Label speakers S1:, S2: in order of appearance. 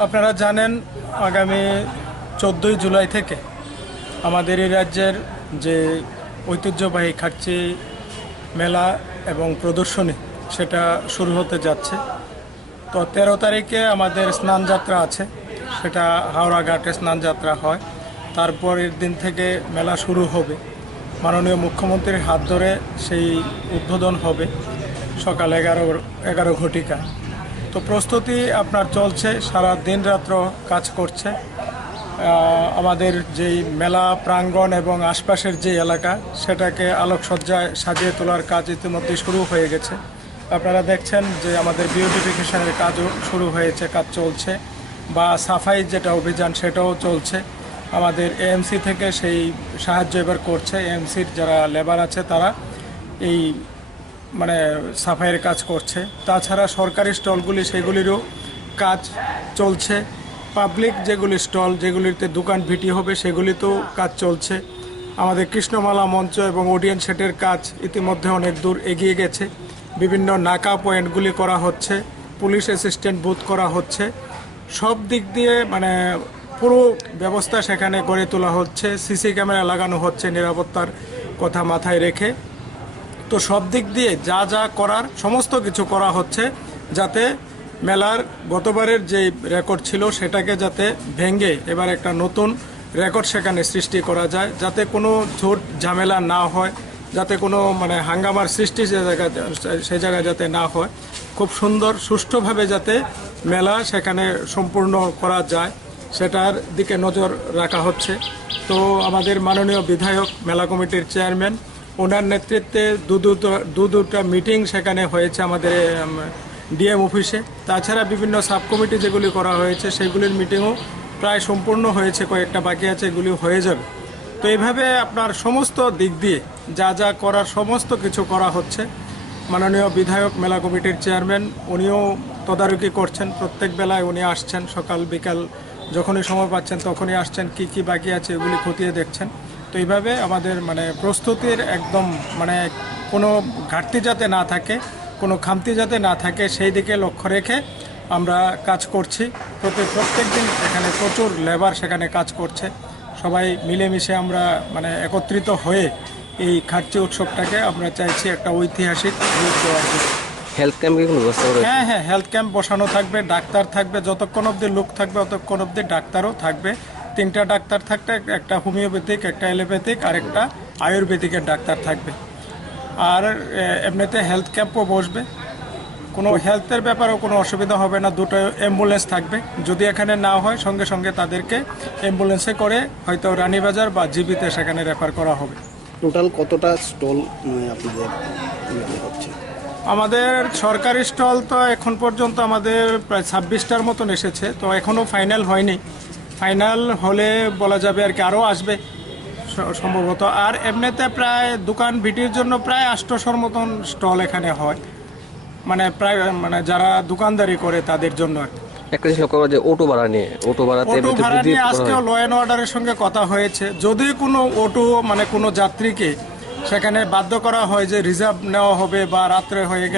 S1: আপনারা জানেন, আগামী চোদ্দোই জুলাই থেকে আমাদের এই রাজ্যের যে ঐতিহ্যবাহী খাচ্ছি মেলা এবং প্রদর্শনী, সেটা শুরু হতে যাচ্ছে। তো তেরো তারিখে আমাদের স্নানযাত্রা আছে, সেটা হাওড়া ঘাটে স্নানযাত্রা হয়। তারপরের দিন থেকে মেলা শুরু হবে। মাননীয় মুখ্যমন্ত্রীর হাত ধরে সেই উদ্বোধন হবে সকাল এগারো এগারো ঘটিকা তো প্রস্তুতি আপনার চলছে, সারা দিন রাত্র কাজ করছে। আমাদের যেই মেলা, প্রাঙ্গণ এবং আশপাশের যে এলাকা, সেটাকে আলোকসজ্জায় সাজিয়ে তোলার কাজ ইতিমধ্যে শুরু হয়ে গেছে। আপনারা দেখছেন যে আমাদের বিউটিফিকেশনের কাজও শুরু হয়েছে, কাজ চলছে। বা সাফাই যেটা অভিযান, সেটাও চলছে। আমাদের এএমসি থেকে সেই সাহায্য এবার করছে। এএমসির যারা লেবার আছে, তারা এই মানে সাফাইয়ের কাজ করছে। তাছাড়া সরকারি স্টলগুলি সেগুলিরও কাজ চলছে। পাবলিক যেগুলি স্টল, যেগুলিতে দোকান ভিটি হবে, সেগুলিতেও কাজ চলছে। আমাদের কৃষ্ণমালা মঞ্চ এবং অডিয়েন্স সেটের কাজ ইতিমধ্যে অনেক দূর এগিয়ে গেছে। বিভিন্ন নাকা পয়েন্টগুলি করা হচ্ছে, পুলিশ অ্যাসিস্ট্যান্ট বুথ করা হচ্ছে। সব দিক দিয়ে মানে পুরো ব্যবস্থা সেখানে গড়ে তোলা হচ্ছে। সিসি ক্যামেরা লাগানো হচ্ছে নিরাপত্তার কথা মাথায় রেখে। তো সব দিক দিয়ে যা যা করার, সমস্ত কিছু করা হচ্ছে যাতে মেলার গতবারের যে রেকর্ড ছিল সেটাকে যাতে ভেঙে এবার একটা নতুন রেকর্ড সেখানে সৃষ্টি করা যায়, যাতে কোনো ঝোট ঝামেলা না হয়, যাতে কোনো মানে হাঙ্গামার সৃষ্টি সে জায়গায় সে জায়গায় যাতে না হয়। খুব সুন্দর, সুষ্ঠুভাবে যাতে মেলা সেখানে সম্পূর্ণ করা যায়, সেটার দিকে নজর রাখা হচ্ছে। তো আমাদের মাননীয় বিধায়ক, মেলা কমিটির চেয়ারম্যান ওনার নেতৃত্বে দু দুটো, দু দুটা মিটিং সেখানে হয়েছে আমাদের ডিএম অফিসে তাছাড়া বিভিন্ন সাব কমিটি যেগুলি করা হয়েছে, সেগুলির মিটিংও প্রায় সম্পূর্ণ হয়েছে, কয়েকটা বাকি আছে, এগুলি হয়ে যাবে। তো এইভাবে আপনার সমস্ত দিক দিয়ে যা যা করার সমস্ত কিছু করা হচ্ছে। মাননীয় বিধায়ক, মেলা কমিটির চেয়ারম্যান উনিও তদারকি করছেন। প্রত্যেক বেলায় উনি আসছেন, সকাল, বিকাল যখনই সময় পাচ্ছেন তখনই আসছেন, কি কি বাকি আছে এগুলি খতিয়ে দেখছেন। তো এইভাবে আমাদের মানে প্রস্তুতির একদম মানে কোনো ঘাটতি যাতে না থাকে কোনো খামতি যাতে না থাকে সেই দিকে লক্ষ্য রেখে আমরা কাজ করছি। প্রতি প্রত্যেক দিন এখানে প্রচুর লেবার সেখানে কাজ করছে। সবাই মিলেমিশে আমরা মানে একত্রিত হয়ে এই খাট্টি উৎসবটাকে আমরা চাইছি একটা ঐতিহাসিক রূপ দেওয়ার জন্য।
S2: হেলথ ক্যাম্পে কোনো ব্যবস্থা
S1: হ্যাঁ হ্যাঁ হেলথ ক্যাম্প বসানো থাকবে ডাক্তার থাকবে যতক্ষণ অবধি লোক থাকবে ততক্ষণ অবধি ডাক্তারও থাকবে। তিনটা ডাক্তার থাকতে একটা হোমিওপ্যাথিক একটা অ্যালোপ্যাথিক আর একটা আয়ুর্বেদিকের ডাক্তার থাকবে। আর এমনিতে হেলথ ক্যাম্পও বসবে। কোনো হেলথের ব্যাপারেও কোনো অসুবিধা হবে না দুটো অ্যাম্বুলেন্স থাকবে। যদি এখানে না হয় সঙ্গে সঙ্গে তাদেরকে অ্যাম্বুলেন্সে করে হয়তো রানীবাজার বা জিবিতে সেখানে রেফার করা হবে।
S3: টোটাল কতটা স্টল আপনাদের হচ্ছে?
S1: আমাদের সরকারি স্টল তো এখন পর্যন্ত আমাদের প্রায় ছাব্বিশটার মতন এসেছে তো এখনও ফাইনাল হয়নি। ফাইনাল হলে বলা যাবে আর কি আরও আসবে সম্ভবত। আর এমনিতে প্রায় দোকান ভিটির জন্য প্রায় আষ্টশোর মতন স্টল এখানে হয়। মানে প্রায় মানে যারা দোকানদারি করে তাদের জন্য আর
S2: একটা জিনিস লক্ষ্য যে অটো ভাড়া নিয়ে অটো ভাড়াতে
S1: অটো ভাড়া নিয়ে
S2: করা
S1: আজকেও ল অ্যান্ড অর্ডারের সঙ্গে কথা হয়েছে। যদি কোনো অটো মানে কোনো যাত্রীকে সেখানে বাধ্য করা হয় যে রিজার্ভ নেওয়া হবে বা রাত্রে হয়ে গেলে